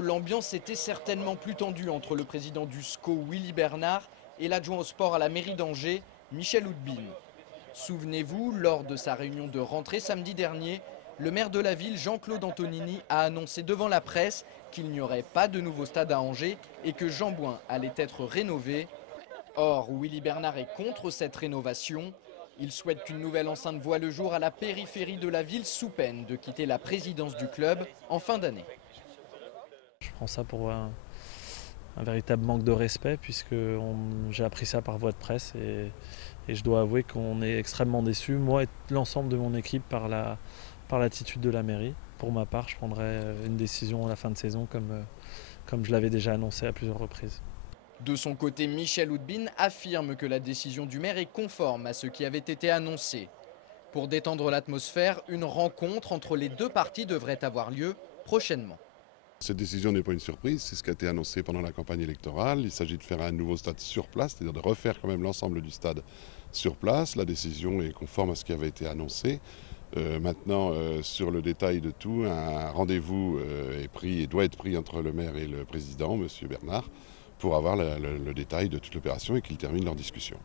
L'ambiance était certainement plus tendue entre le président du SCO, Willy Bernard, et l'adjoint au sport à la mairie d'Angers, Michel Houdbin. Souvenez-vous, lors de sa réunion de rentrée samedi dernier, le maire de la ville, Jean-Claude Antonini, a annoncé devant la presse qu'il n'y aurait pas de nouveau stade à Angers et que Jean-Bouin allait être rénové. Or, Willy Bernard est contre cette rénovation. Il souhaite qu'une nouvelle enceinte voie le jour à la périphérie de la ville sous peine de quitter la présidence du club en fin d'année. Je prends ça pour un véritable manque de respect puisque j'ai appris ça par voie de presse et je dois avouer qu'on est extrêmement déçus, moi et l'ensemble de mon équipe, par l'attitude de la mairie. Pour ma part, je prendrai une décision à la fin de saison comme je l'avais déjà annoncé à plusieurs reprises. De son côté, Michel Houdbin affirme que la décision du maire est conforme à ce qui avait été annoncé. Pour détendre l'atmosphère, une rencontre entre les deux parties devrait avoir lieu prochainement. Cette décision n'est pas une surprise, c'est ce qui a été annoncé pendant la campagne électorale. Il s'agit de faire un nouveau stade sur place, c'est-à-dire de refaire quand même l'ensemble du stade sur place. La décision est conforme à ce qui avait été annoncé. Maintenant, sur le détail de tout, un rendez-vous est pris et doit être pris entre le maire et le président, M. Bernard, pour avoir le détail de toute l'opération et qu'ils terminent leur discussion.